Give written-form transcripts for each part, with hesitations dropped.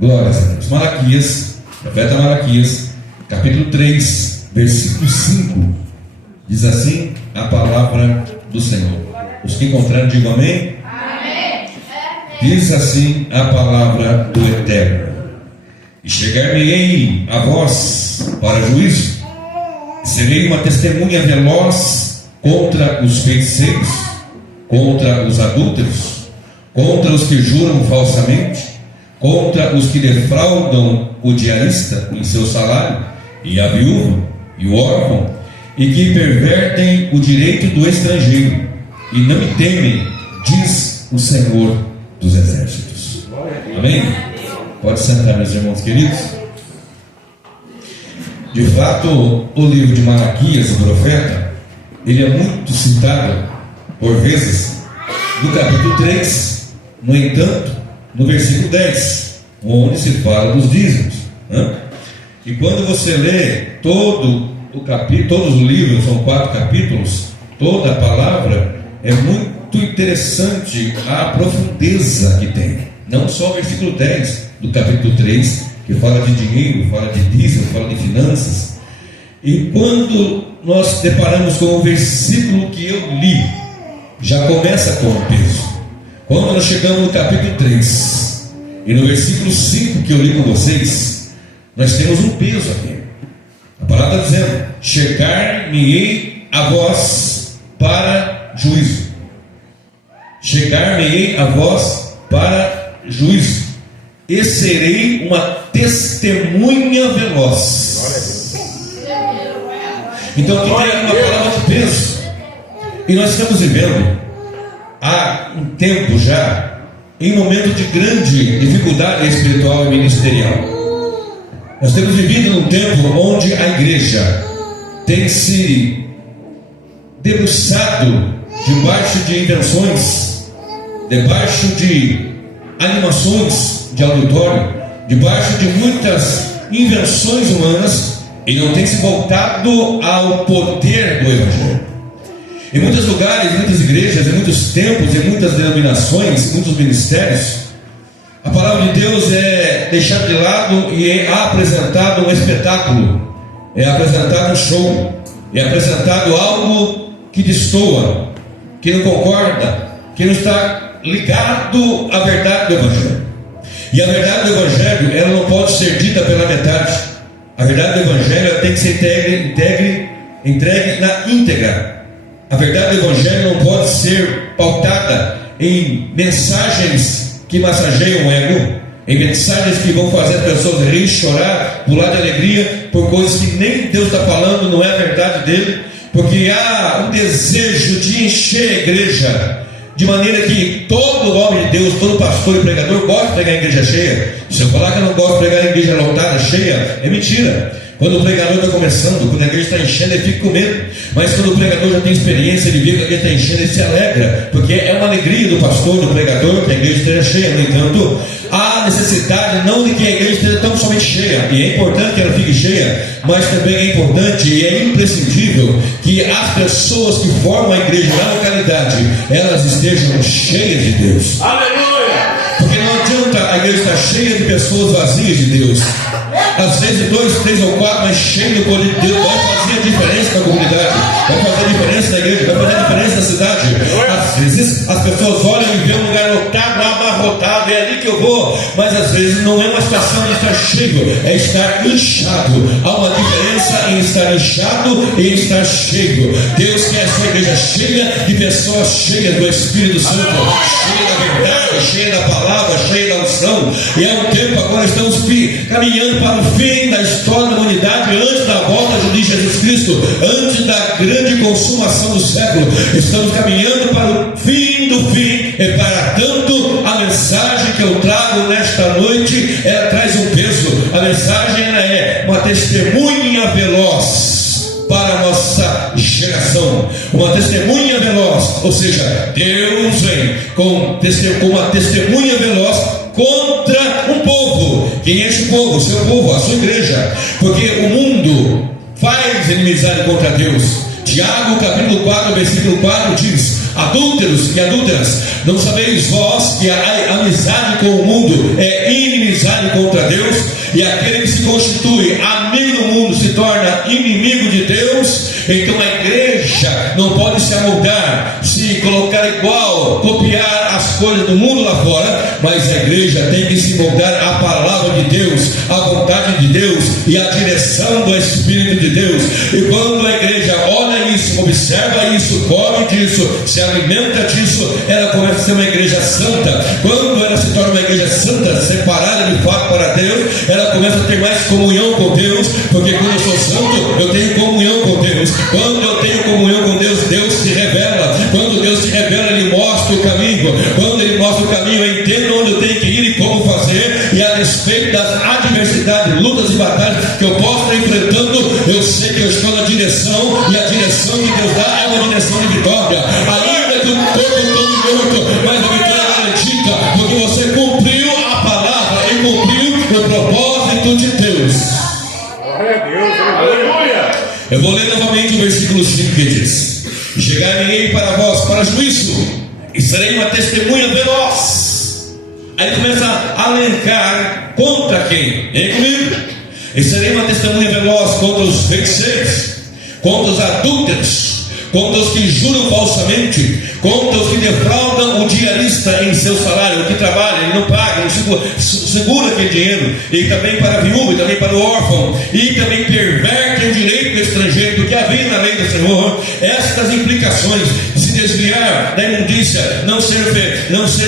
Glórias a Deus. Malaquias, profeta Malaquias, capítulo 3, versículo 5, diz assim a palavra do Senhor. Os que encontraram, digam amém. Amém. Diz assim a palavra do Eterno: e chegar-me-ei a vós para juízo, serei uma testemunha veloz contra os feiticeiros, contra os adúlteros, contra os que juram falsamente, contra os que defraudam o diarista em seu salário, e a viúva, e o órfão, e que pervertem o direito do estrangeiro, e não me temem, diz o Senhor dos Exércitos. Amém? Pode sentar, meus irmãos queridos. De fato, o livro de Malaquias, o profeta, ele é muito citado por vezes no capítulo 3, no entanto, no versículo 10, onde se fala dos dízimos, né? E quando você lê todo o capítulo, todos os livros, são 4 capítulos, toda a palavra, é muito interessante a profundeza que tem. Não só o versículo 10 do capítulo 3, que fala de dinheiro, fala de dízimo, fala de finanças. E quando nós deparamos com o versículo que eu li, já começa com o peso. Quando nós chegamos no capítulo 3 e no versículo 5 que eu li com vocês, nós temos um peso aqui. A palavra está dizendo: chegar-me-ei a vós para juízo. Chegar-me-ei a vós para juízo, e serei uma testemunha veloz. Então aqui tem uma palavra de peso. E nós estamos vivendo há um tempo já em um momento de grande dificuldade espiritual e ministerial. Nós temos vivido num tempo onde a igreja tem se debruçado debaixo de invenções, debaixo de animações de auditório, debaixo de muitas invenções humanas, e não tem se voltado ao poder do Evangelho. Em muitos lugares, em muitas igrejas, em muitos templos, em muitas denominações, em muitos ministérios, a palavra de Deus é deixada de lado e é apresentado um espetáculo, é apresentado um show, é apresentado algo que destoa, que não concorda, que não está ligado à verdade do Evangelho. E a verdade do Evangelho, ela não pode ser dita pela metade. A verdade do Evangelho, ela tem que ser entregue na íntegra. A verdade do Evangelho não pode ser pautada em mensagens que massageiam o ego, em mensagens que vão fazer as pessoas rir, chorar, pular de alegria por coisas que nem Deus está falando, não é a verdade dele, porque há um desejo de encher a igreja, de maneira que todo homem de Deus, todo pastor e pregador gosta de pregar em igreja cheia. Se eu falar que eu não gosto de pregar em igreja lotada, cheia, é mentira. Quando o pregador está começando, quando a igreja está enchendo, ele fica com medo. Mas quando o pregador já tem experiência, ele vê que a igreja está enchendo, ele se alegra, porque é uma alegria do pastor, do pregador, que a igreja esteja cheia. No entanto, há necessidade não de que a igreja esteja tão somente cheia, e é importante que ela fique cheia, mas também é importante e é imprescindível que as pessoas que formam a igreja na localidade, elas estejam cheias de Deus. Aleluia! Porque não adianta a igreja estar cheia de pessoas vazias de Deus. Às vezes 2, 3 ou 4, mas cheio do poder de Deus, vai fazer a diferença na comunidade, vai fazer a diferença na igreja, vai fazer a diferença na cidade. Às vezes as pessoas olham e vêem um lugar lotado, abarrotado, é ali que eu vou, mas às vezes não é uma situação de estar cheio, é estar inchado. Há uma diferença em estar inchado e em estar cheio. Deus quer essa igreja cheia de pessoas cheias do Espírito Santo, cheia da verdade, cheia da palavra, cheia da unção. E é um tempo agora, estamos caminhando para o fim da história da humanidade, antes da volta de Jesus Cristo, antes da grande consumação do século. Estamos caminhando para o fim do fim, e para tanto a mensagem que eu trago nesta noite, ela traz um peso. A mensagem, ela é uma testemunha veloz para a nossa geração, uma testemunha veloz, ou seja, Deus vem com uma testemunha veloz contra um povo. Quem enche o povo? O seu povo, a sua igreja, porque o mundo faz inimizade contra Deus. Tiago capítulo 4, versículo 4 diz: adúlteros e adúlteras, não sabeis vós que a amizade com o mundo é inimizade inimizade contra Deus, e aquele que se constitui amigo do mundo se torna inimigo de Deus. Então a igreja não pode se amoldar, se colocar igual, copiar as coisas do mundo lá fora, mas a igreja tem que se moldar à palavra de Deus, à vontade de Deus e à direção do Espírito de Deus. E quando a igreja olha isso, observa isso, come disso, se alimenta disso, ela começa a ser uma igreja santa. Quando ela se torna uma igreja santa, separada de fato para Deus, ela começa a ter mais comunhão com Deus, porque quando eu sou santo, eu tenho comunhão com Deus. Quando eu tenho comunhão com Deus, Deus se revela. Quando Deus se revela, Ele mostra o caminho. Quando Ele mostra o caminho, eu entendo onde eu tenho que ir e como fazer. E a despeito das adversidades, lutas e batalhas que eu posso estar enfrentando, eu sei que eu estou na direção, e a direção que Deus dá é uma direção de vitória. Ainda que o corpo todo morto, mas a vitória é garantida, porque você cumpriu a palavra e cumpriu o propósito de Deus. Glória a Deus, aleluia. Eu vou ler novamente o versículo 5 que diz: chegarei para vós para juízo, e serei uma testemunha veloz. Aí começa a elencar contra quem? Vem comigo. E serei uma testemunha veloz contra os feiticeiros, contra os adúlteros, contra os que juram falsamente, contra os que defraudam o diarista em seu salário, o que trabalha, ele não paga, não segura aquele dinheiro, e também para a viúva, e também para o órfão, e também pervertem o direito do estrangeiro, do que havia na lei do Senhor. Estas implicações de se desviar da imundícia, não ser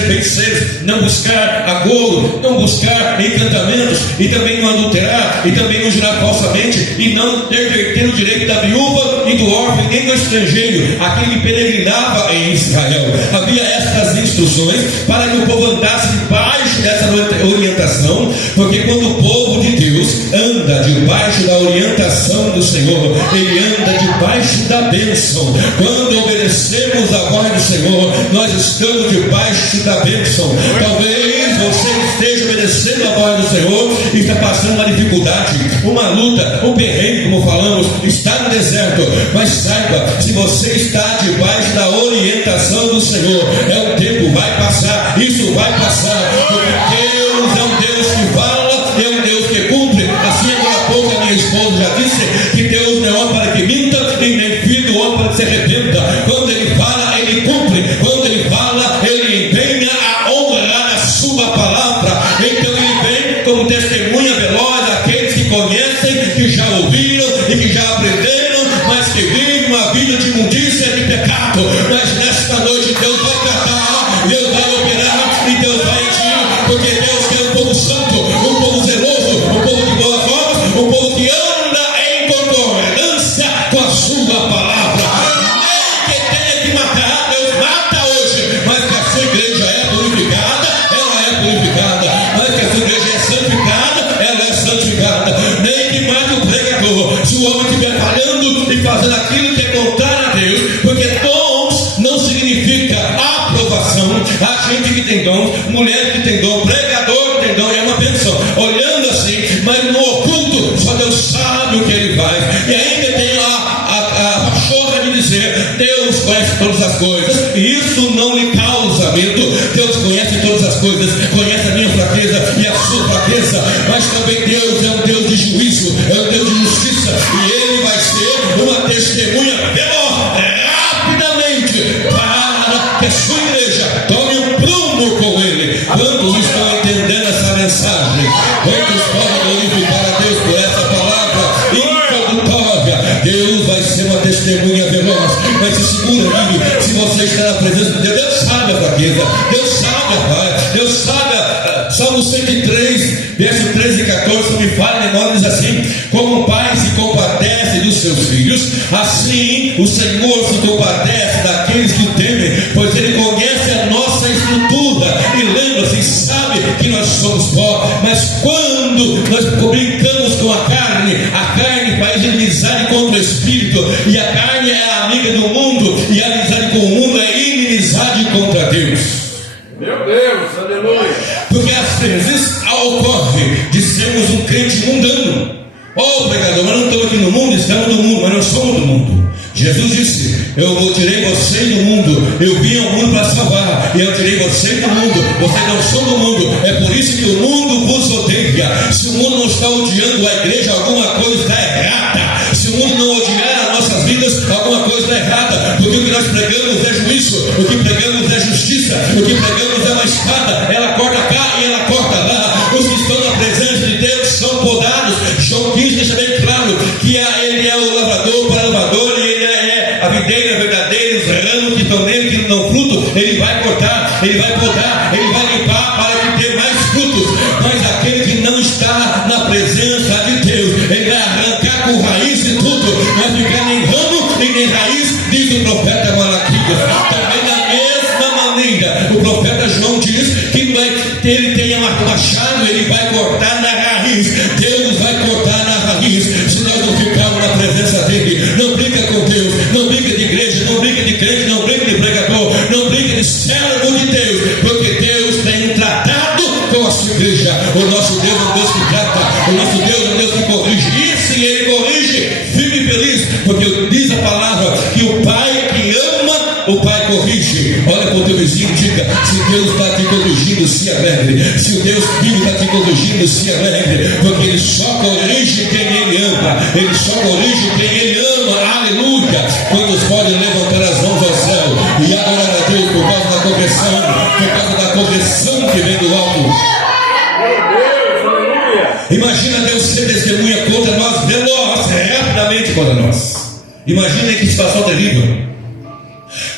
feiticeiros, não buscar agouro, não buscar encantamentos, e também não adulterar, e também não jurar falsamente, e não perverter o direito da viúva e do órfão, nem do estrangeiro, aquele que peregrinava em Israel. Havia estas instruções para que o povo andasse debaixo dessa orientação, porque quando o povo de Deus anda debaixo da orientação do Senhor, ele anda debaixo da bênção. Quando obedecemos a voz do Senhor, nós estamos debaixo da bênção. Talvez você esteja obedecendo a voz do Senhor e está passando uma dificuldade, uma luta, um perrengue, como falamos, está no deserto, mas saiba, se você está debaixo da orientação do Senhor, é um tempo, vai passar, isso vai passar, porque Deus é um Deus que fala, é um Deus que cumpre. Assim, agora há pouco a minha esposa já disse que Deus não é homem para que minta, e nem filho do homem para que se arrependa. Quando Ele fala, Ele cumpre. Quando Ele fala, Ele empenha a honrar a sua palavra. Então Ele vem como testemunha veloz àqueles que conhecem, que já ouviram e que já aprenderam, mas que vivem uma vida de imundícia e de pecado. Mas nesta noite Deus vai tratar, Deus vai operar e Deus vai agir, porque Deus quer um povo santo, um povo zeloso, um povo de boas obras, um povo que anda em concordância com a sua palavra. Nem que tenha que matar, Deus mata hoje, mas que a sua igreja é purificada, ela é purificada, mas que a sua igreja é santificada, ela é santificada. Nem que mate o pregador, se o homem estiver falhando e fazendo aquilo que é contrário a Deus, porque dons não significa aprovação. A gente que tem dom, mulher que tem dom, pregador que tem dom, é uma bênção. Olhando assim, mas no oculto, só Deus sabe o que Ele faz. E ainda tem a pachorra de dizer: Deus conhece todas as coisas, e isso não lhe causa medo. Deus conhece todas as coisas, conhece a minha fraqueza e a sua fraqueza, mas também Deus é um Deus de juízo, é um Deus de justiça, e Ele vai ser uma testemunha veloz, rapidamente, para que a sua igreja tome um prumo com Ele. Quantos estão entendendo essa mensagem? Quantos podem glorificar a Deus por essa palavra introdutória? Deus vai ser uma testemunha veloz, mas se segura, amigo, se você está na presença de Deus, Deus sabe a fraqueza, Deus sabe a falha, Deus sabe Salmo 103, verso 13 e 14, me fala em memória, diz assim: como o pai se compadece dos seus filhos, assim o Senhor se compadece daqueles que o temem, pois Ele conhece a nossa estrutura e lembra-se e sabe que nós somos pó. Mas quando nós brincamos com a carne faz inimizade contra o Espírito, e a carne é a amiga do mundo, e a amizade com o mundo é inimizade contra Deus. Meu Deus, aleluia. Porque às vezes ocorre de sermos um crente mundano. Pregador, mas não estamos aqui no mundo, estamos no mundo, mas não somos do mundo. Jesus disse: eu tirei vocês do mundo, eu vim ao mundo para salvar, e eu tirei vocês do mundo, vocês não são do mundo, é por isso que o mundo vos odeia. igreja. Se o mundo não está odiando a igreja, alguma coisa está errada. Se o mundo não odiar as nossas vidas, alguma coisa está errada. Porque o que nós pregamos é juízo, o que pregamos é justiça, o que pregamos é uma espada. Ela corta cá e ela corta lá. Os que estão na presença de Deus são podados. João 15 deixa bem claro que ele é o lavrador para o lavrador, e ele é a videira verdadeira. Os ramos que estão nele, que não dão fruto, ele vai cortar, ele vai podar, ele vai limpar para que dê mais frutos. Mas aquele que não está na presença de Deus, ele vai arrancar com raiz e tudo, não vai ficar nem ramo e nem raiz, diz o profeta Malaquias. Também da mesma maneira, o profeta João diz que ele tem uma machado, ele vai cortar na raiz. Deus vai cortar na raiz se nós não ficarmos na presença dele. Não brinca com Deus, não brinca de igreja, não brinca de crente, não brinca de pregador, não brinca de servo de Deus, porque Deus tem tratado com a sua igreja. O nosso Deus é um Deus que trata, o nosso Deus é um Deus que corrige. E se ele corrige, fique feliz, porque diz a palavra que o pai que ama, o pai corrige. Olha para o teu vizinho e diga: se Deus está te corrigindo, se alegre. Se o Deus vivo está te corrigindo, se alegre, porque ele só corrige quem ele ama, ele só corrige quem ele ama. Aleluia! Quantos podem levantar as mãos ao céu e adorar a Deus por causa da correção, por causa da correção que vem do alto? Imagina Deus ser testemunha contra nós, veloz, rapidamente contra nós. Imagina que situação terrível.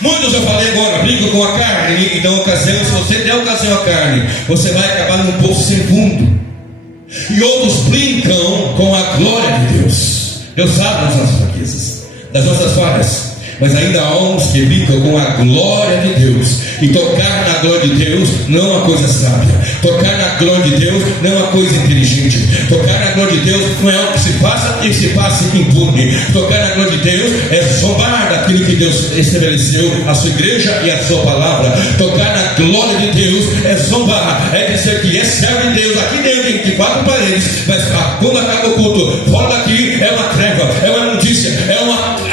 Muitos, eu falei agora, brincam com a carne e dão ocasião. Se você der ocasião à carne, você vai acabar num poço sem fundo. E outros brincam com a glória de Deus. Deus sabe das nossas fraquezas, das nossas falhas, mas ainda há uns que brincam com a glória de Deus. E tocar na glória de Deus não é uma coisa sábia. Tocar na glória de Deus não é uma coisa inteligente. Tocar na glória de Deus não é algo que se passa e se passa impune. Tocar na glória de Deus é zombar daquilo que Deus estabeleceu, a sua igreja e a sua palavra. Tocar na glória de Deus é zombar, é dizer que é servo de Deus aqui dentro, entre quatro paredes, mas quando acaba o culto, fora daqui é uma treva, é uma imundícia, é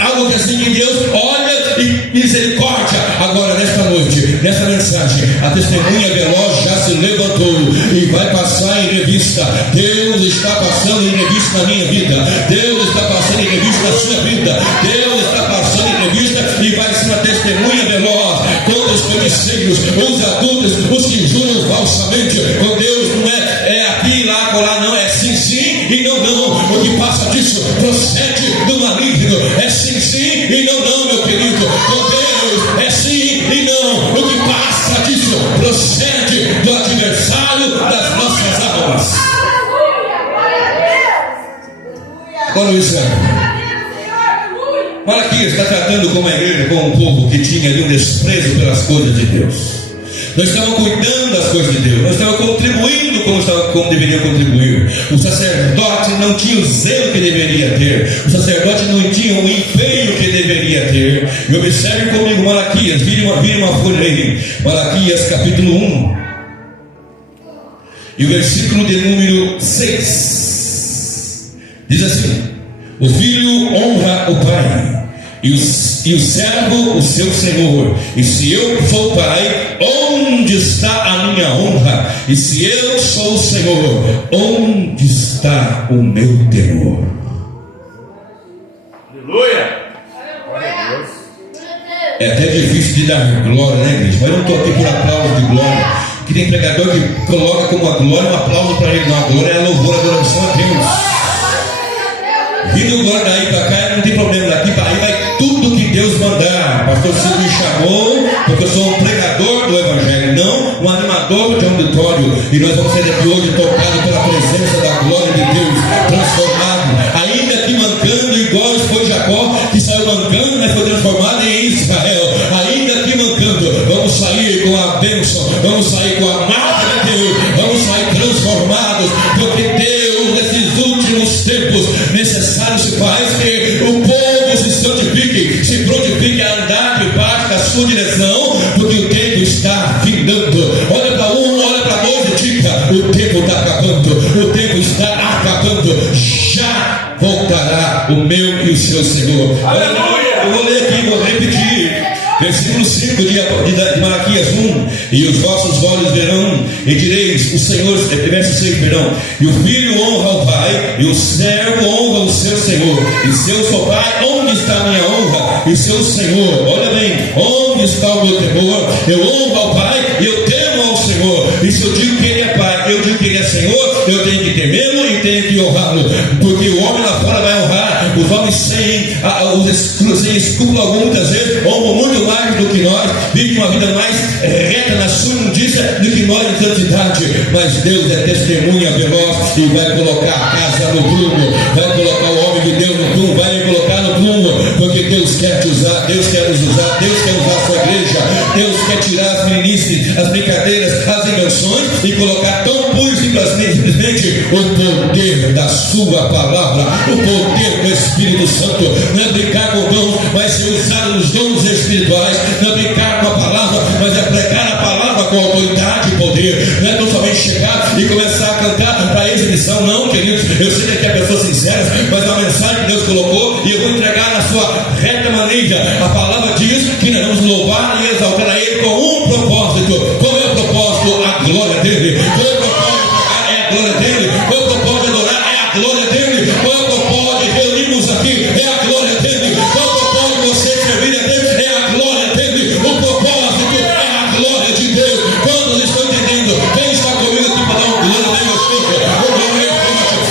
algo que assim que Deus olha e misericórdia. Agora nesta noite, nessa mensagem, a testemunha veloz já se levantou e vai passar em revista. Deus está passando em revista na minha vida, Deus está passando em revista na sua vida, Deus está passando em revista e vai ser uma testemunha veloz contra os conhecidos, os adultos, os que juram falsamente com Deus. Não é aqui, lá, colar, não, é sim, sim e não, não. O que passa disso procede do maligno. É sim, sim e não, não, meu querido. Com Deus é sim e não. O que passa disso procede do adversário das nossas almas. Agora o Israel. Malaquias está tratando com a igreja, com um povo que tinha ali um desprezo pelas coisas de Deus. Nós estávamos cuidando das coisas de Deus, nós estávamos contribuindo como deveria contribuir. O sacerdote não tinha o zelo que deveria ter, o sacerdote não tinha o empenho que deveria ter. E observe comigo Malaquias, vire uma folha aí, Malaquias capítulo 1 e o versículo de número 6 diz assim: o filho honra o pai e o servo o seu senhor. E se eu sou pai, onde está a minha honra? E se eu sou o Senhor, onde está o meu temor? Aleluia! É até difícil de dar glória, né, igreja? Mas eu não estou aqui por aplauso de glória, que tem pregador que coloca como a glória um aplauso para ele. Não, a glória é louvor, adoração a Deus. Vindo agora daí para cá, não tem problema. Daqui para aí vai tudo que Deus mandar. O pastor Silvio me chamou porque eu sou um pregador do Evangelho, não um animador de auditório. E nós vamos ser daqui hoje tocados pela presença da glória de Deus, transformado, ainda que mancando, igual foi Jacó, que saiu mancando, mas foi transformado em Israel. Ainda que mancando, vamos sair com a bênção, vamos sair com a marca de Deus, vamos sair transformados, porque Deus, nesses últimos tempos, necessário se faz que o povo se santifique, se prontifique a andar debaixo da sua direção, porque o tempo está findando. Olha para um, olha para dois e diga: o tempo está acabando, o tempo está acabando, já voltará o meu e o seu Senhor. Aleluia! Eu vou ler aqui, vou repetir. Versículo 5 de Malaquias 1: e os vossos olhos verão, e direis: o Senhor, verso 6, perdão, e o filho honra o pai, e o servo honra o seu senhor. E se eu sou pai, onde está a minha honra? E seu senhor, olha bem, onde está o meu temor? Eu honro ao pai e eu temo ao Senhor. E se eu digo que ele é pai, eu digo que ele é Senhor, eu tenho que temê-lo e tenho que honrá-lo, porque o homem lá fora vai honrar os homens sem escrúpulo algum, muitas vezes honram muito mais do que nós, vivem uma vida mais reta na sua imundícia do que nós em santidade. Mas Deus é testemunha veloz e vai colocar a casa no prumo, vai colocar o homem de Deus no prumo, vai me colocar no prumo, porque Deus quer te usar, Deus quer nos usar, Deus quer usar a sua igreja, Deus quer tirar as meninices, as brincadeiras, as invenções e colocar tão puro e simplesmente o poder da sua palavra, o poder do Espírito Santo. Não é brincar com dons, mas ser usado nos dons espirituais. Não é brincar com a palavra, mas é pregar a palavra com autoridade e poder. Não é tão somente chegar e começar a cantar para exibição, não, queridos. Eu sei que é pessoas sinceras, mas a mensagem que Deus colocou e eu vou entregar na sua reta maneira. A palavra diz que nós vamos louvar e exaltar a Ele com um propósito. Qual é o propósito? A glória dele. Qual é o propósito? É a glória dele. Qual é o propósito de adorar? É a glória dele. Qual é o propósito de reunirmos aqui? É a glória dele. Qual é o propósito de você servir a Deus? É a glória dele. O propósito é a glória de Deus. Quantos estão entendendo? Quem está comigo aqui para dar um glória a Deus?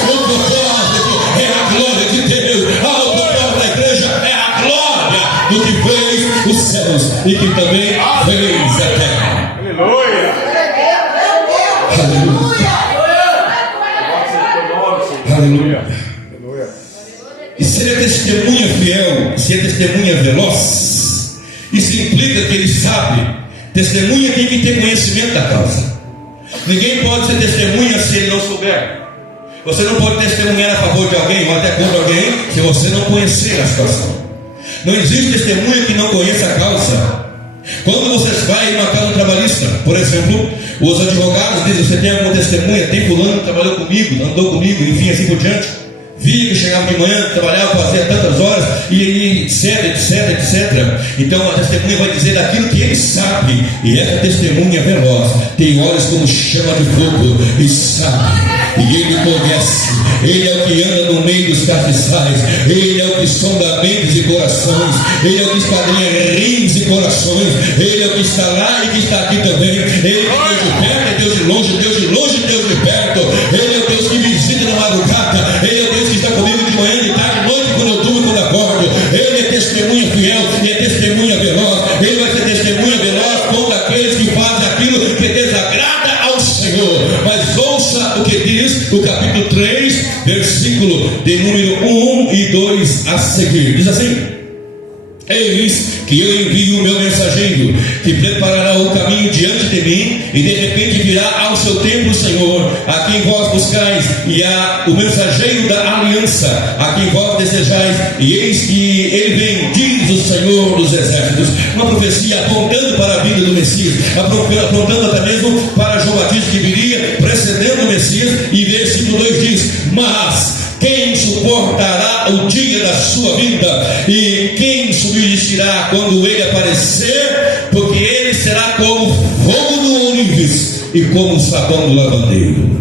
O propósito é a glória de Deus. O propósito da igreja é a glória do que fez os céus e que também fez a terra. Aleluia. Aleluia. Aleluia. E ser testemunha fiel, ser testemunha veloz, isso implica que ele sabe. Testemunha tem que ter conhecimento da causa. Ninguém pode ser testemunha se ele não souber. Você não pode testemunhar a favor de alguém ou até contra alguém se você não conhecer a situação. Não existe testemunha que não conheça a causa. Quando você vai em uma causa trabalhista, por exemplo, os advogados dizem: você tem alguma testemunha? Tem fulano que trabalhou comigo, andou comigo, enfim, assim por diante. Via que chegava de manhã, trabalhava, fazia tantas horas, e etc. Então a testemunha vai dizer daquilo que ele sabe, e essa testemunha veloz tem olhos como chama de fogo, e sabe, e ele conhece, ele é o que anda no meio dos castiçais, ele é o que sonda mentes e corações, ele é o que esquadrinha rins e corações, ele é o que está lá e que está aqui também. Ele é Deus de perto, é Deus de longe, Deus de longe, Deus de perto. Ele é o Deus que visita na madrugada, ele é o Deus que está comigo de manhã, de tarde, de noite, quando eu durmo, quando acordo. Ele é testemunha fiel e é testemunha veloz. Ele vai ser testemunha veloz contra aqueles que fazem aquilo que desagrada ao Senhor. Mas ouça o que diz o capítulo 3, versículo de número 1 e 2 a seguir. Diz assim: eis que eu envio o meu mensageiro, que preparará o caminho diante de mim, e de repente virá ao seu tempo o Senhor, a quem vós buscais, e o mensageiro da aliança, a quem vós desejais, e eis que ele vem, diz o Senhor dos exércitos. Uma profecia apontando para a vinda do Messias, apontando até mesmo para João Batista que viria, precedendo o Messias. E versículo 2 diz: mas quem suportará o dia da sua vinda? E quem subsistirá quando ele aparecer? Porque ele será como fogo do ourives e como sabão do lavandeiro.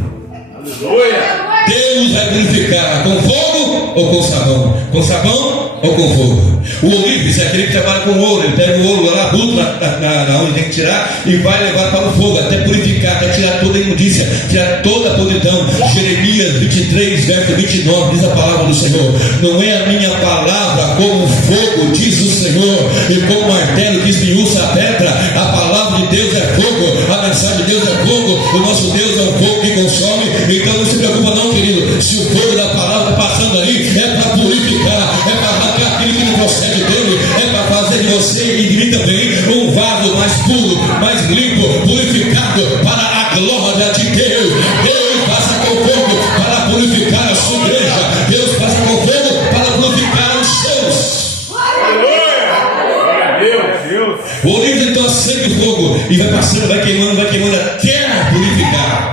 Aleluia. Deus vai purificar com fogo ou com sabão? Com sabão ou com fogo? O ourives é aquele que trabalha com ouro. Ele pega o ouro lá, bruto, na onde tem que tirar, e vai levar para o fogo, até purificar, até tirar toda a imundícia, tirar toda a podridão. Jeremias 23, verso 29, diz a palavra do Senhor: não é a minha palavra como fogo, diz o Senhor, e como martelo que esmiuça a pedra. A palavra de Deus é fogo, a mensagem de Deus é fogo, o nosso Deus é um fogo que consome. Então não se preocupa não, querido, se o fogo da palavra está passando ali, é para purificar, é para arrancar aquilo que não procede dele, é para fazer de você e de mim também um vaso mais puro, mais limpo, purificado para a glória de Deus. Deus passa com fogo para purificar a sua igreja, Deus passa com fogo para purificar os seus. Aleluia. Deus. O ourives então acende o fogo e vai passando, vai queimando até purificar.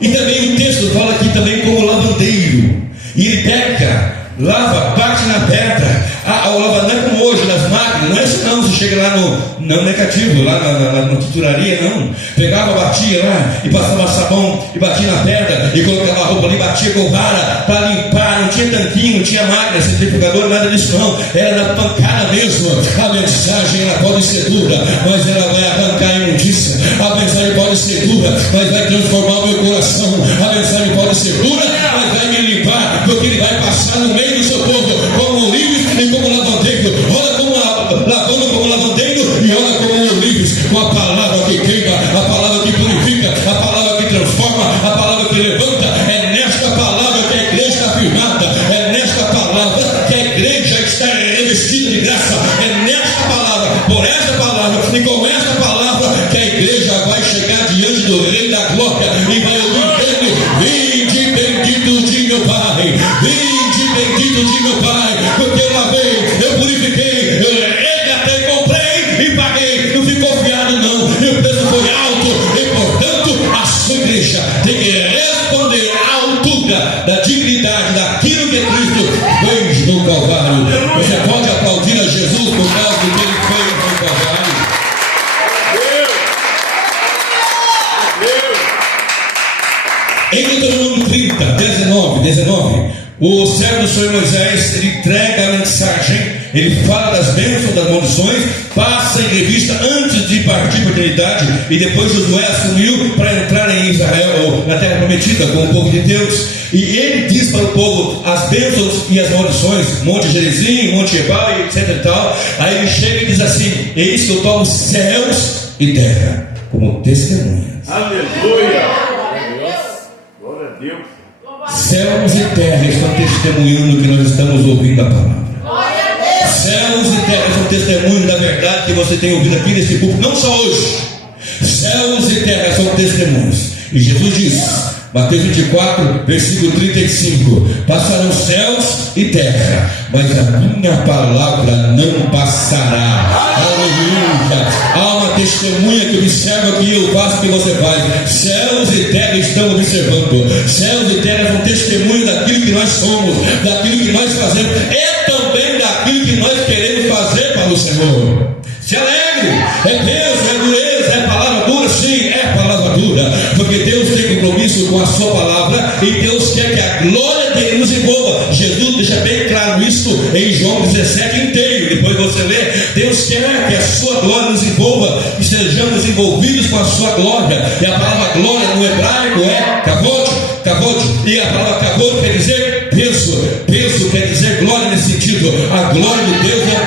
E também o texto fala aqui também como lavandeiro, e ele pega, lava, bate na pedra, Não é como hoje, nas máquinas, não é isso não. Você chega lá no negativo, lá na titularia, não. Pegava, batia lá, e passava sabão, e batia na pedra, e colocava a roupa ali, batia com vara, para limpar. Não tinha tanquinho, não tinha máquina, centrifugador, nada disso não. Era na pancada mesmo. A mensagem, ela pode ser dura, mas ela vai arrancar a imundícia. A mensagem pode ser dura, mas vai transformar o meu coração. A mensagem pode ser dura, mas vai me limpar, porque ele vai passar no meio do seu povo como olivos e como lavandeiro. Olha como lavando como lavandeiro e olha como olivos, com a palavra que queima, a palavra que purifica, a palavra que transforma, a palavra que levanta. É nesta palavra que a igreja está firmada, é nesta palavra que a igreja está revestida de graça, é nesta palavra, por esta palavra e com esta palavra que a igreja vai chegar diante do Rei da Glória e vai ouvir dele: vinde bendito de meu Pai, vinde bendito de meu Pai, porque eu lavei, eu purifiquei, eu resgatei, comprei e paguei, não ficou fiado não, e o preço foi alto, e portanto a sua igreja tem que responder à altura da dignidade daquilo que Cristo fez no Calvário. Você pode aplaudir a Jesus por causa do que ele fez no Calvário. Em Deuteronômio 30, 19, o servo do Senhor Moisés, ele entrega a mensagem, ele fala das bênçãos, das maldições, passa em revista antes de partir para a eternidade, e depois Josué assumiu para entrar em Israel, ou na terra prometida, com o povo de Deus. E ele diz para o povo as bênçãos e as maldições, Monte Gerizim, Monte Ebal, etc e tal. Aí ele chega e diz assim: eis que eu tomo céus e terra como testemunhas. Aleluia! Glória a Deus. Céus e terra estão testemunhando que nós estamos ouvindo a palavra. Céus e terra são testemunhos da verdade que você tem ouvido aqui nesse púlpito, não só hoje. Céus e terra são testemunhos. E Jesus diz, Mateus 24, versículo 35: passarão céus e terra, mas a minha palavra não passará. Aleluia! Há uma testemunha que observa o que eu faço, o que você faz. Céus e terra estão observando. Céus e terra são testemunhos daquilo que nós somos, daquilo que nós fazemos, e também daquilo que nós queremos fazer para o Senhor. Se alegre, é peso, é dureza, é palavra dura, sim, é palavra dura, porque Deus tem compromisso com a sua palavra e Deus quer que a glória dele nos envolva. Jesus deixa bem claro isso em João 17 inteiro. Depois você lê, Deus quer que a sua glória nos envolva, que sejamos envolvidos com a sua glória. E a palavra glória no hebraico é kavod, e a palavra kavod quer dizer peso. Peso quer dizer glória nesse sentido. A glória de Deus é o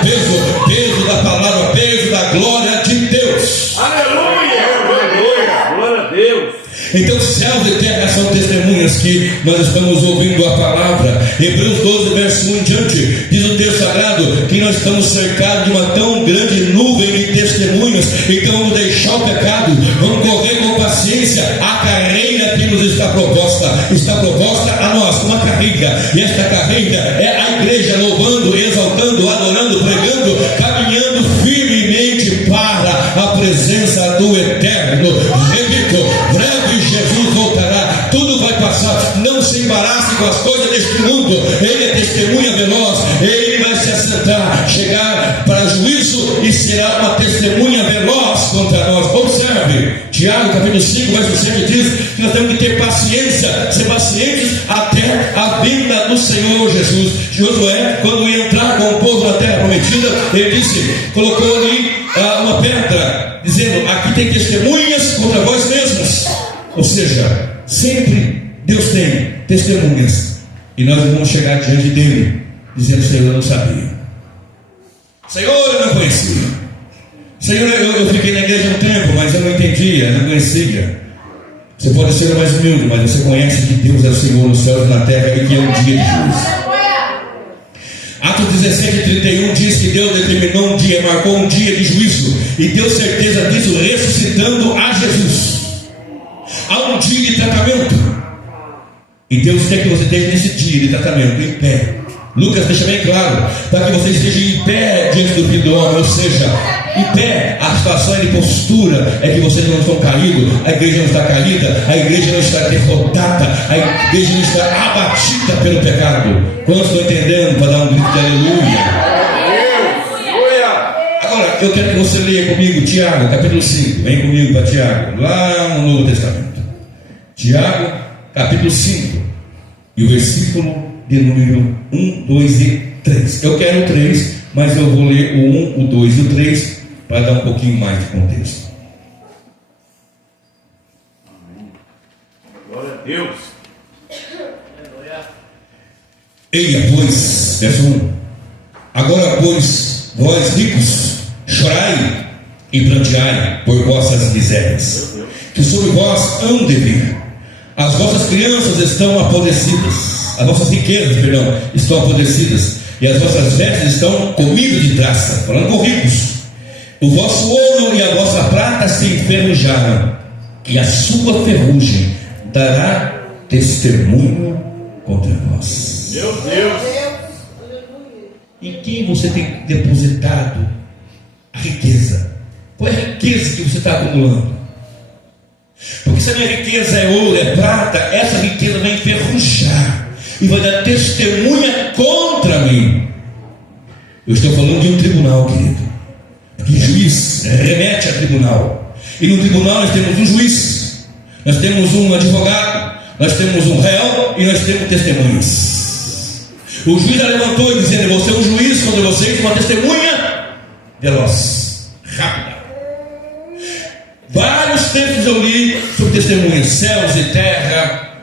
peso da palavra, peso da glória de Deus. Aleluia! Aleluia! Glória a Deus! Então céus e terra são testemunhas que nós estamos ouvindo a palavra. Hebreus 12, verso 1 em diante, diz o texto sagrado que nós estamos cercados de uma tão grande nuvem de testemunhas. Então vamos deixar o pecado, vamos correr com paciência a carreira que nos está proposta a nós, uma carreira, e esta carreira é a igreja louvando, exaltando, adorando, pregando, caminhando firmemente para a presença do Eterno. Repito, breve Jesus voltará, tudo vai passar, não se embarace com as coisas deste mundo. Ele é testemunha veloz, ele vai se assentar, chegar para juízo e será uma testemunha veloz contra nós. Observe, Tiago capítulo 5, verso 7 diz que nós temos que ter paciência, ser pacientes até a vinda do Senhor Jesus. Josué, quando ia entrar com o povo na terra prometida, ele disse, colocou ali uma pedra, dizendo, aqui tem testemunhas contra vós mesmos. Ou seja, sempre Deus tem testemunhas, e nós vamos chegar diante dele dizendo, Senhor, eu não sabia, Senhor, eu não conhecia, Senhor, eu fiquei na igreja um tempo, mas eu não entendia, não conhecia. Você pode ser o mais humilde, mas você conhece que Deus é o Senhor nos céus e na terra, e que é um dia de juízo. Atos 17:31 diz que Deus determinou um dia, marcou um dia de juízo, e deu certeza disso ressuscitando a Jesus. Há um dia de tratamento, e Deus quer que você esteja nesse dia de tratamento em pé. Lucas deixa bem claro, para que você esteja em pé diante do Filho do Homem. Ou seja, em pé, a situação é de postura, é que vocês não estão caídos, a igreja não está caída, a igreja não está derrotada, a igreja não está abatida pelo pecado. Quantos estão entendendo para dar um grito de aleluia? eu quero que você leia comigo Tiago, capítulo 5. Vem comigo para Tiago, lá no Novo Testamento. Tiago, capítulo 5. E o versículo de número 1, 2 e 3. Eu quero o 3, mas eu vou ler o 1, o 2 e o 3 para dar um pouquinho mais de contexto. Glória a Deus. Eia, pois, verso 1. Agora, pois, vós ricos, chorai e pranteai por vossas misérias, que sobre vós hão de vir. As vossas crianças estão apodrecidas, as vossas riquezas, perdão, estão apodrecidas, e as vossas vestes estão comidas de traça, falando com ricos. O vosso ouro e a vossa prata se enferrujaram, e a sua ferrugem dará testemunho contra vós. Meu Deus. Em quem você tem depositado a riqueza? Qual é a riqueza que você está acumulando? Porque se a minha riqueza é ouro, é prata, essa riqueza vai enferrujar e vai dar testemunha contra mim. Eu estou falando de um tribunal, querido. Porque juiz remete a tribunal. E no tribunal nós temos um juiz, nós temos um advogado, nós temos um réu e nós temos testemunhas. O juiz já levantou dizendo: eu vou ser um juiz contra vocês, uma testemunha veloz, rápida. Vários textos eu li sobre testemunhas, céus e terra,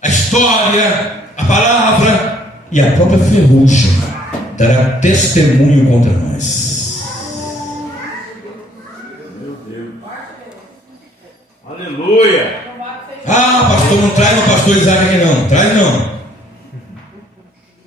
a história, a palavra e a própria ferrugem dará testemunho contra nós. Meu Deus. Aleluia. Ah, pastor, não traz o pastor Isaac aqui não, traz não.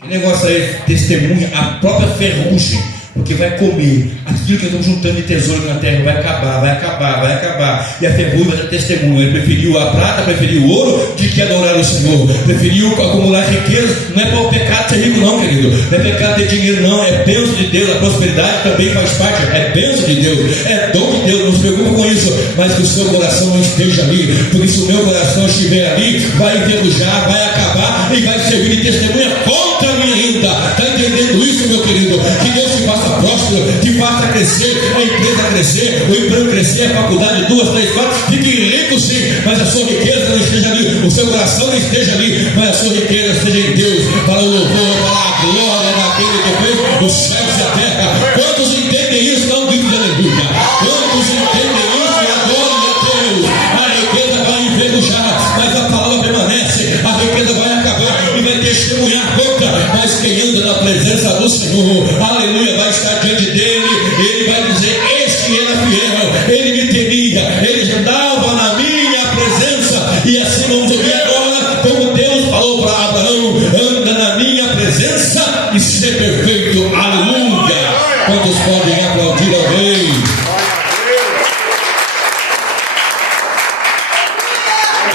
Que negócio aí, testemunha, a própria ferrugem, porque vai comer aquilo que estamos juntando de tesouro na terra, vai acabar, vai acabar, vai acabar. E a ferrugem vai dar testemunho. Ele preferiu a prata, preferiu o ouro, de que adorar o Senhor. Preferiu acumular riqueza. Não é para o pecado ser rico não, querido. Não é pecado ter dinheiro não, é bênção de Deus. A prosperidade também faz parte, é bênção de Deus, é dom de Deus. Não se preocupe com isso, mas que o seu coração não esteja ali, porque se o meu coração estiver ali, vai enferrujar, vai acabar e vai servir de testemunha contra mim ainda. Está entendendo isso, meu querido? Que Deus te faça próspero, te faça crescer, a empresa crescer, o emprego crescer, a faculdade 2, 3, 4, fique rico sim, mas a sua riqueza não esteja ali, o seu coração não esteja ali, mas a sua riqueza esteja em Deus, para o louvor, para a glória daquele que fez os céus e a terra. Quantos entendem isso? Não grite de aleluia. Quantos entendem isso e adoram a Deus? A riqueza vai enferrujar, mas a palavra permanece, a riqueza vai acabar e vai testemunhar contra, mas quem anda na presença do Senhor, aleluia, vai estar diante dele, ele vai dizer: este era fiel, ele me temia, ele andava na minha presença. E assim vamos ouvir agora como Deus falou para Abraão: anda na minha presença e ser perfeito, aleluia. Quantos podem aplaudir ao rei?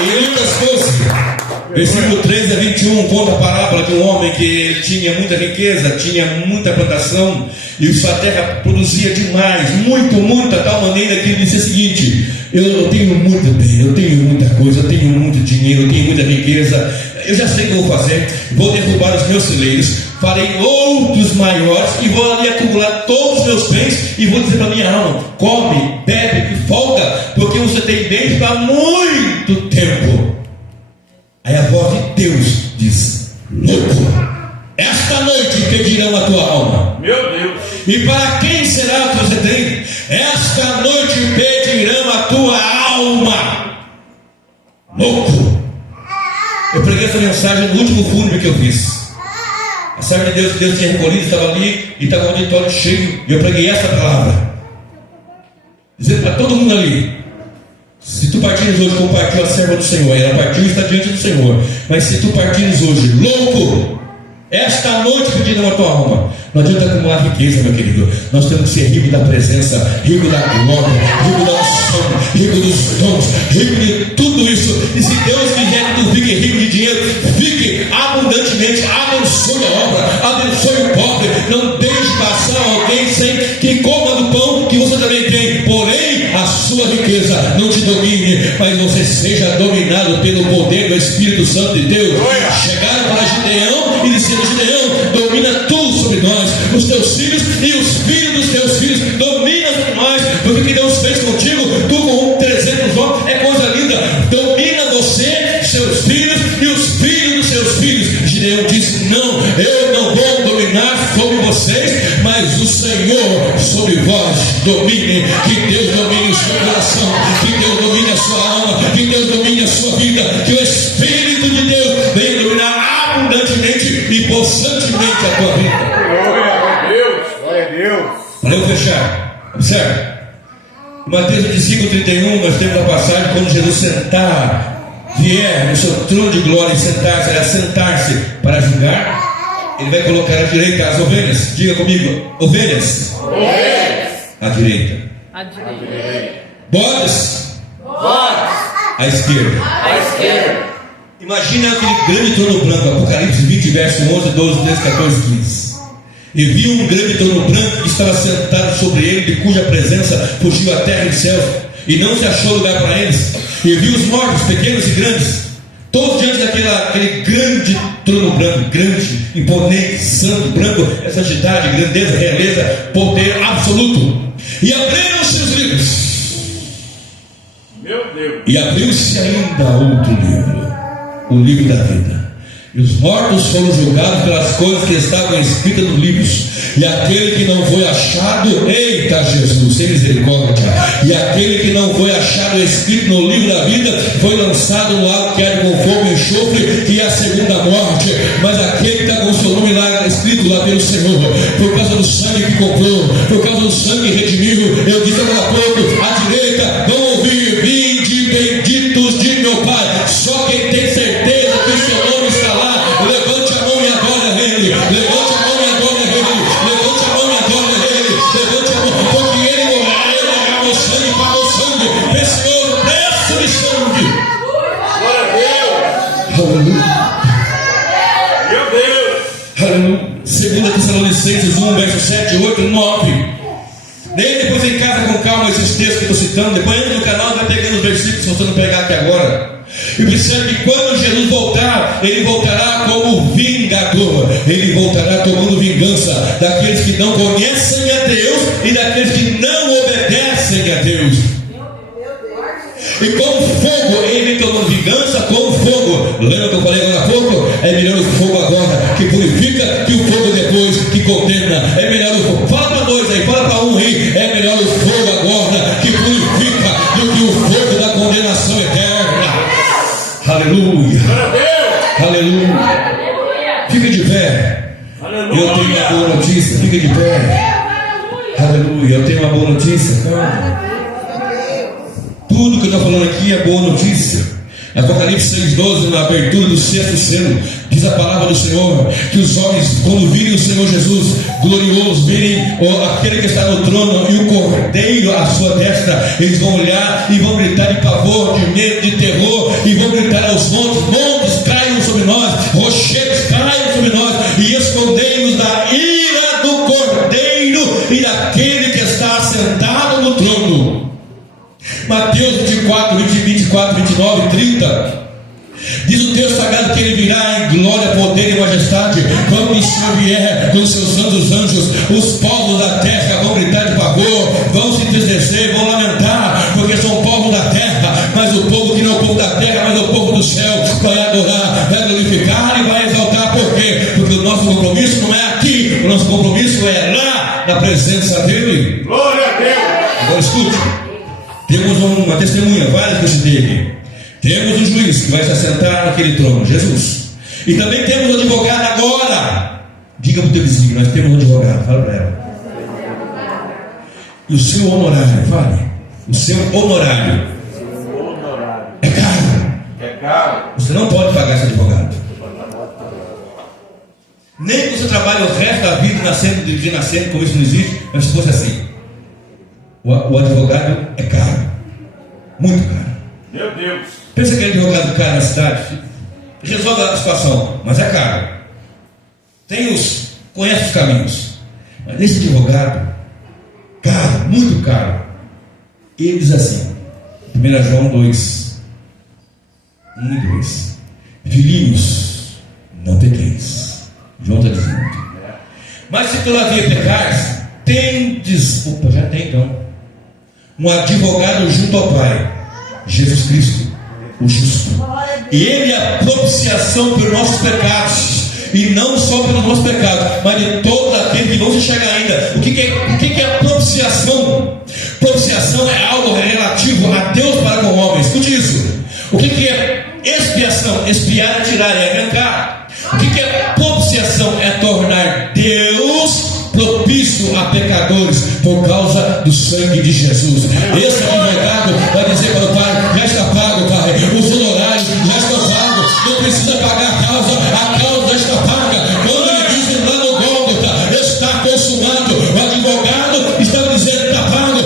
Em Lucas 12, versículo 13 a 21, conta a parábola de um homem que tinha muita riqueza, tinha muita plantação, e sua terra produzia demais, muito, a tal maneira que ele disse o seguinte: eu tenho muito bem, eu tenho muita coisa, eu tenho muito dinheiro, eu tenho muita riqueza, eu já sei o que eu vou fazer, vou derrubar os meus celeiros, farei outros maiores e vou ali acumular todos os meus bens e vou dizer para minha alma: come, bebe e folga, porque você tem bens para muito tempo. Aí a voz de Deus diz: louco, esta noite pedirão a tua alma. Meu Deus. E para quem será que você tem? Esta noite pedirão a tua alma. Louco. Eu preguei essa mensagem no último fúnebre que eu fiz. A serva de Deus tinha recolhido, estava ali e estava o auditório cheio. E eu preguei essa palavra, dizendo para todo mundo ali: se tu partires hoje como partiu a serva do Senhor, ela partiu e está diante do Senhor, mas se tu partires hoje louco, esta noite pedirão a tua alma. Não adianta acumular riqueza, meu querido. Nós temos que ser rico da presença, rico da glória, rico da unção, rico dos dons, rico de tudo isso. E se Deus quiser que tu fique rico de dinheiro, fique abundantemente, abençoe a obra, abençoe o pobre. Não deixe passar alguém sem que coma do pão que você também tem. Porém, a sua riqueza não te domine, mas você seja dominado pelo poder do Espírito Santo de Deus. Chegaram para Gideão e disseram: Gideão, domina tu sobre nós, os teus filhos e os filhos dos teus filhos, domina você, seus filhos e os filhos dos seus filhos. Gideão disse: não, eu não vou dominar sobre vocês, mas o Senhor sobre vós domine. Que Deus domine o seu coração, que Deus domine a sua alma, que Deus domine a sua vida, que o Espírito de Deus venha dominar abundantemente e possantemente a tua vida. Glória a Deus, glória a Deus. Para eu fechar, observe. Em Mateus 25:31, nós temos a passagem quando Jesus vier no seu trono de glória e sentar-se para julgar. Ele vai colocar à direita as ovelhas. Diga comigo: ovelhas. Ovelhas. À direita. À direita. Bodes. Bodes. À esquerda. À esquerda. Imagina aquele grande trono branco, Apocalipse 20, verso 11, 12, 13, 14, 15. E viu um grande trono branco que estava sentado sobre ele, de cuja presença fugiu a terra e os céus, e não se achou lugar para eles. E viu os mortos, pequenos e grandes, todos diante daquele grande trono branco, grande, imponente, santo, branco, é santidade, grandeza, realeza, poder absoluto. E abriram os seus livros. Meu Deus. E abriu-se ainda outro livro, o livro da vida. E os mortos foram julgados pelas coisas que estavam escritas nos livros. E aquele que não foi achado, eita Jesus, sem misericórdia, e aquele que não foi achado escrito no livro da vida foi lançado no lago que arde com fogo e enxofre, que é a segunda morte. Mas aquele que está com o seu nome lá escrito lá pelo Senhor, por causa do sangue que comprou, por causa do sangue redimido, eu disse agora há pouco, à direita, vão ouvir: vinde benditos de meu Pai. Só quem tem certeza que o seu nome está lá, levante a mão e adore a Ele. Levante a mão e adore a Ele. Levante a mão e adore a Ele. Levante a mão, porque Ele morreu, Ele derramou sangue, pagou sangue, esse ouro, preço de sangue. Glória a Deus. Aleluia. Meu Deus. Aleluia. 2 Tessalonicenses 1, verso 7, 8 e 9. Leia depois em casa com calma esses textos que eu estou citando. Depois entra no canal e vai pegando os versículos, se você não pegar aqui agora. E percebe que quando Jesus voltar, Ele voltará como vingador. Ele voltará tomando vingança daqueles que não conhecem a Deus e daqueles que não obedecem a Deus. E com fogo, Ele vem tomando vingança com fogo. Lembra que eu falei agora há pouco? É melhor o fogo agora que purifica, que o fogo depois que condena. É melhor o fogo. Fala para dois aí, fala para um aí. É melhor o fogo agora que purifica do que o fogo da condenação eterna. Aleluia. Aleluia. Fica de pé. Aleluia. Eu tenho uma boa notícia. Fica de pé. Aleluia. Eu tenho uma boa notícia. Tudo que eu estou falando aqui é boa notícia. Apocalipse 6,12, na abertura do 6º selo, diz a palavra do Senhor, que os homens, quando virem o Senhor Jesus glorioso, virem aquele que está no trono e o Cordeiro à sua destra, eles vão olhar e vão gritar de pavor, de medo, de terror, e vão gritar aos montes: montes caiam sobre nós, rochedos caiam sobre nós, e escondei-nos da ira do Cordeiro e daquele que está sentado no trono. Mateus 24, 29 e 30. Diz o texto sagrado que Ele virá em glória, poder e majestade. Quando o Senhor vier com os seus santos anjos, os povos da terra vão gritar de pavor, vão se entristecer, vão lamentar, porque são povos da terra. Mas o povo que não é o povo da terra, mas é o povo do céu, vai adorar, vai glorificar e vai exaltar. Por quê? Porque o nosso compromisso não é aqui, o nosso compromisso é lá, na presença dEle. Glória a Deus. Agora escute. Temos uma testemunha, várias que eu citei aqui. Temos um juiz que vai se assentar naquele trono, Jesus. E também temos um advogado agora. Diga para o teu vizinho: nós temos um advogado. Fala para ela. E o seu honorário, fale. O seu honorário é caro. É caro. Você não pode pagar esse advogado. Nem que você trabalhe o resto da vida nascendo, como isso não existe. Mas se fosse assim, o advogado é caro, muito caro. Meu Deus. Pensa que aquele advogado caro na cidade resolve a situação, mas é caro. Conhece os caminhos. Mas esse advogado, caro, muito caro. Ele diz assim, 1 João 2, 1 e 2: filhinhos, não pequeis. João está dizendo. Mas se todavia pecares, tendes, já tem então, um advogado junto ao Pai, Jesus Cristo, o justo. E Ele é a propiciação pelos nossos pecados. E não só pelos nossos pecados, mas de todos aqueles que vão se chegar ainda. O que é a propiciação? Propiciação é algo relativo a Deus para com o homem. Escute isso. O que é expiação? Expiar é tirar, é arrancar. O que é propiciação? É tornar Deus propício a pecadores por causa do sangue de Jesus. Esse advogado vai dizer para o Pai: já está pago, Pai, os honorários já estão pagos, não precisa pagar a causa está paga. Quando ele diz lá no Gólgota, está consumado, o advogado está dizendo: está pago,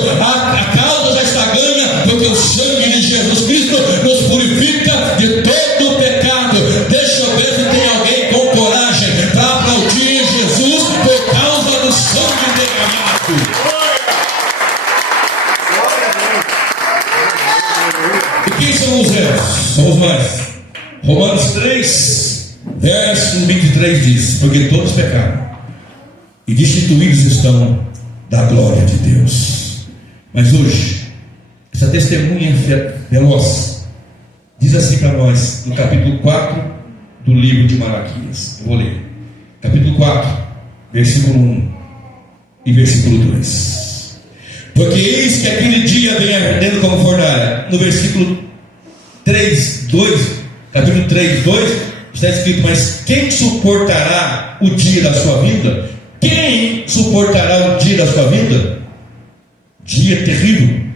a causa já está ganha, porque o sangue de Jesus Cristo nos purifica de todo o pecado. Deixa eu ver se tem alguém com coragem para aplaudir Jesus por causa do sangue derramado. E quem são os réus? São os mais. Romanos 3, verso 23 diz: porque todos pecaram e destituídos estão da glória de Deus. Mas hoje, essa testemunha veloz diz assim para nós, no capítulo 4 do livro de Malaquias. Eu vou ler. Capítulo 4, versículo 1 e versículo 2. Porque eis que aquele dia vem ardendo como fornalha. No versículo 3, 2, capítulo 3, 2, está escrito: mas quem suportará o dia da sua vinda? Quem suportará o dia da sua vinda? Dia terrível.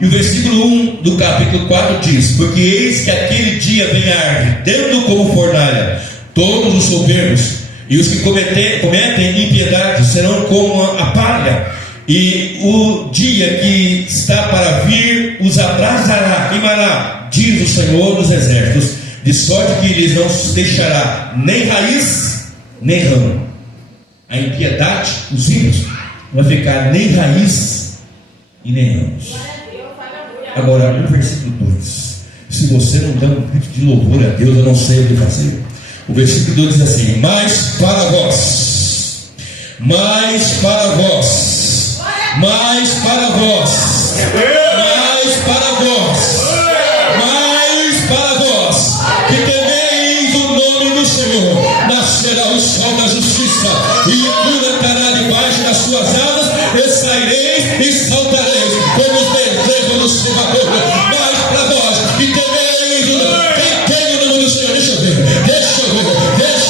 E o versículo 1 do capítulo 4 diz: porque eis que aquele dia vem ardendo como fornalha, todos os soberbos e os que cometem impiedade serão como a palha, e o dia que está para vir os abrasará, queimará, diz o Senhor dos Exércitos, de sorte que lhes não deixará nem raiz nem ramo. A impiedade, os ímpios, não vai ficar nem raiz e nem ramos. Agora, no versículo 2, se você não dá um grito de louvor a Deus, eu não sei o que fazer. O versículo 2 diz assim: mas para vós, mais para vós, mais para vós, mais para vós, mais para vós, que temeis o nome do Senhor, nascerá o sol da justiça, e cura estará debaixo das suas asas, e saireis e saltareis como os bezerros do cevador. Mas para vós, que temeis o nome, quem tem o nome do Senhor? Deixa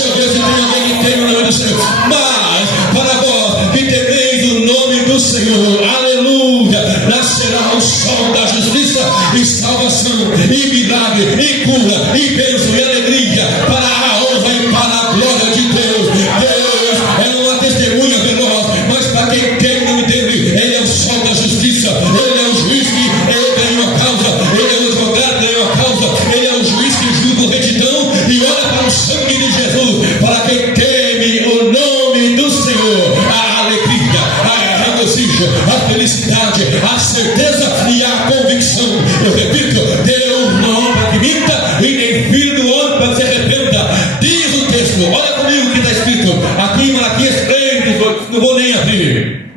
eu ver se tem alguém que tem o nome do Senhor. Mas para vós, que temeis o nome do Senhor, aleluia, nascerá o sol da justiça, e salvação, e milagre, e cura, e bênção, e alegria, para a honra e para a glória de Deus. Deus é uma testemunha veloz, mas para quem não entende, Ele é o sol da justiça, Ele é o juiz que Ele ganhou a causa, Ele é o advogado que ganhou a causa, Ele é o juiz que julga o retidão, e olha para o sangue de Jesus. Para quem teme o nome do Senhor, a alegria, a regozijo, a felicidade, a certeza e a convicção. Eu repito: Deus não para que minta, e nem filho do homem para que se arrependa. Diz o texto, olha comigo o que está escrito aqui em Malaquias 3, não vou nem abrir.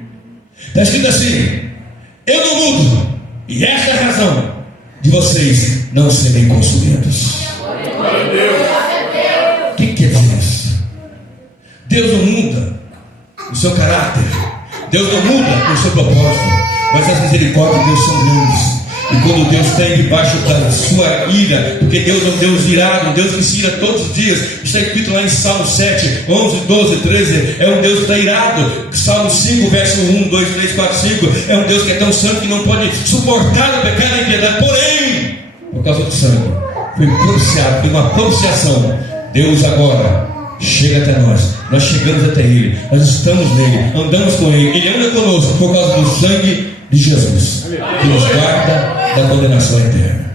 Está escrito assim: eu não mudo, e esta é a razão de vocês não serem consumidos. O que quer dizer isso? Deus não muda o seu caráter, Deus não muda o seu propósito, mas as misericórdias de Deus são grandes. E quando Deus está debaixo da sua ira, porque Deus é um Deus irado, um Deus que se ira todos os dias. Está escrito lá em Salmo 7, 11, 12, 13. É um Deus que está irado. Salmo 5, verso 1, 2, 3, 4, 5. É um Deus que é tão santo que não pode suportar o pecado e a impiedade. Porém, por causa do sangue, foi propiciado, foi uma propiciação. Deus agora chega até nós chegamos até Ele, nós estamos nele, andamos com Ele, Ele anda conosco por causa do sangue de Jesus, que nos guarda da condenação eterna.